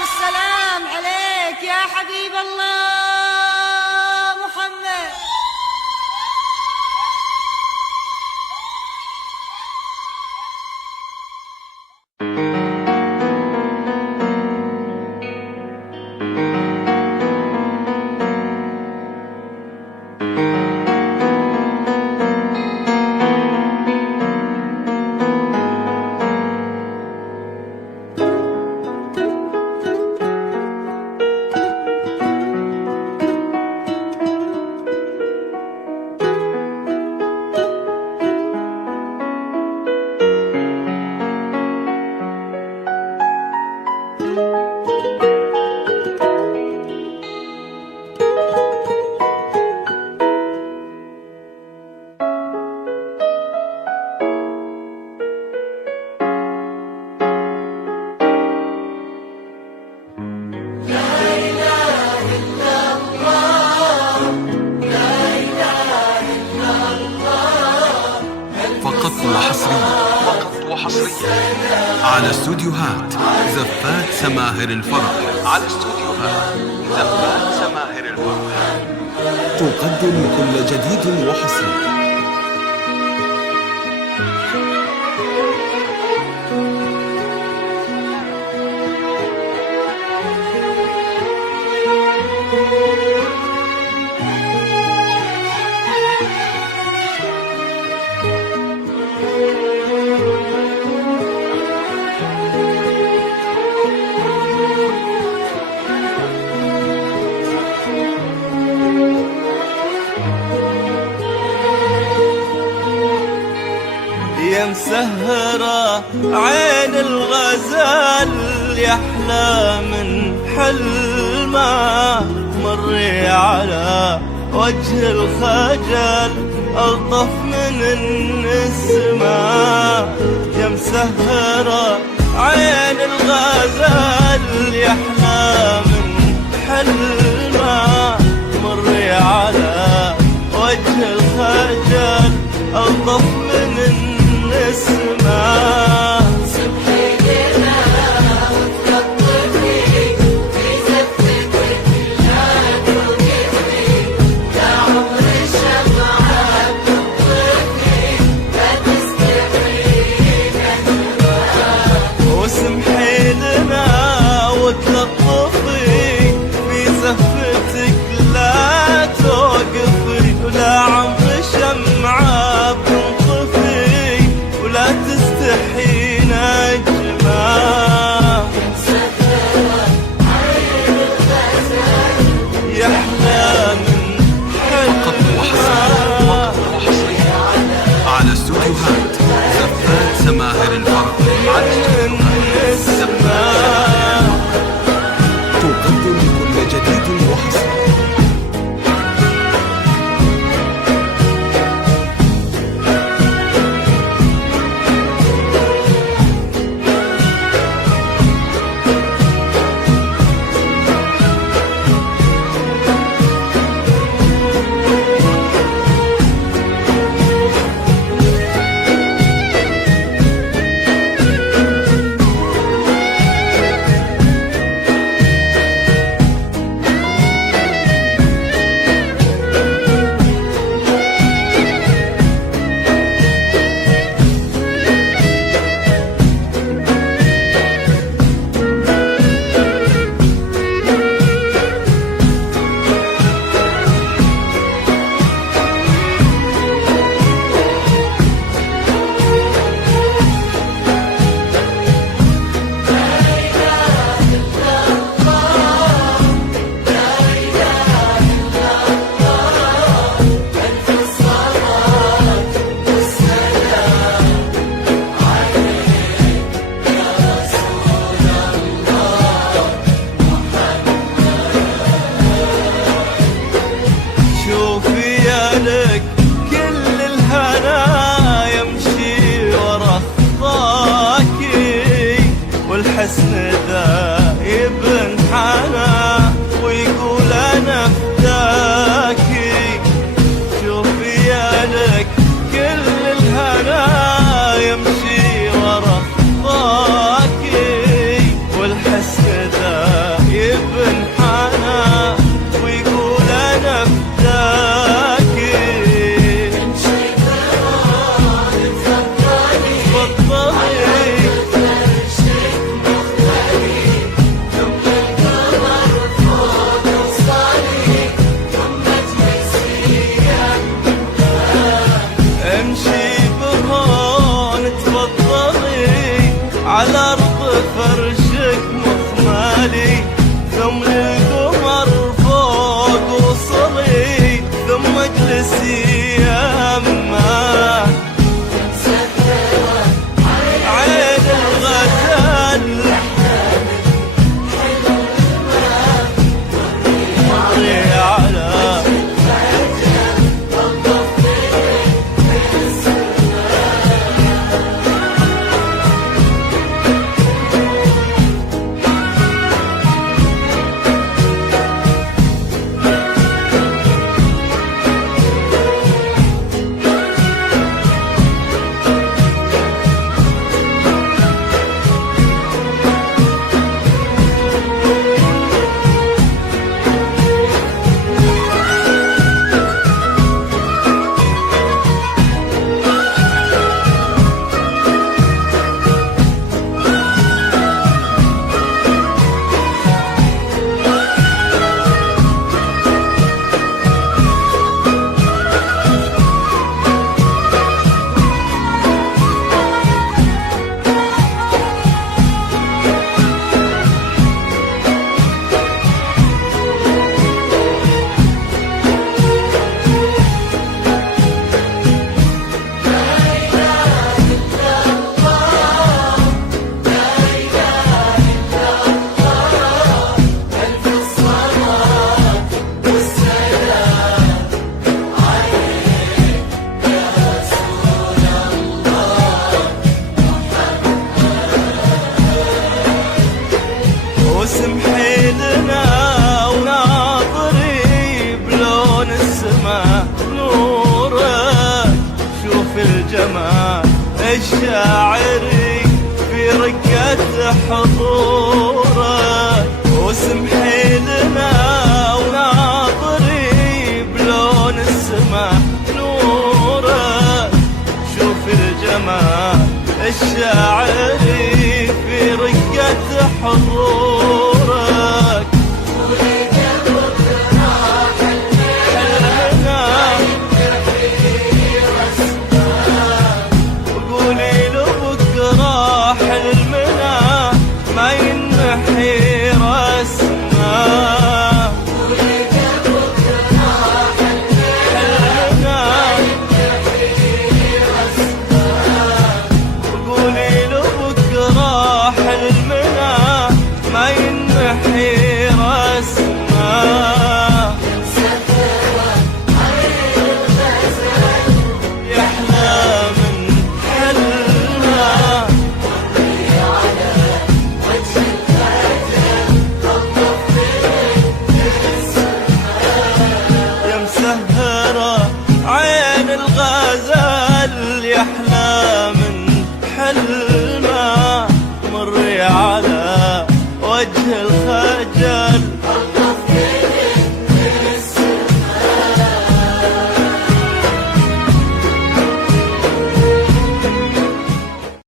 والسلام عليك يا حبيب الله محمد. وحصريا على استوديوهات زفات سماهر الفرح. على استوديوهات زفات سماهر الفرح تقدم كل جديد وحصري. يا مسهرة عين الغزال يحلى من حلمه، مري على وجه الخجل ألطف من النسمة. يا مسهرة عين الغزال يحلى من حلمه، مري على وجه الخجل ألطف من النسمة. واسمحي لنا وتلطفي في زفتك، لا توقفي ولا عمري شمعة بتنطفي ولا تستحي نجمة. يحلى من وحصريا على استوديوهات زفات سماهر الفرح. على استوديوهات زفات تقدم كل جديد وحصري. الشاعري في رقة حضوره، وسمحي لنا وناظري بلون السما نوره. شوف الجمال الشاعري في رقة حضوره.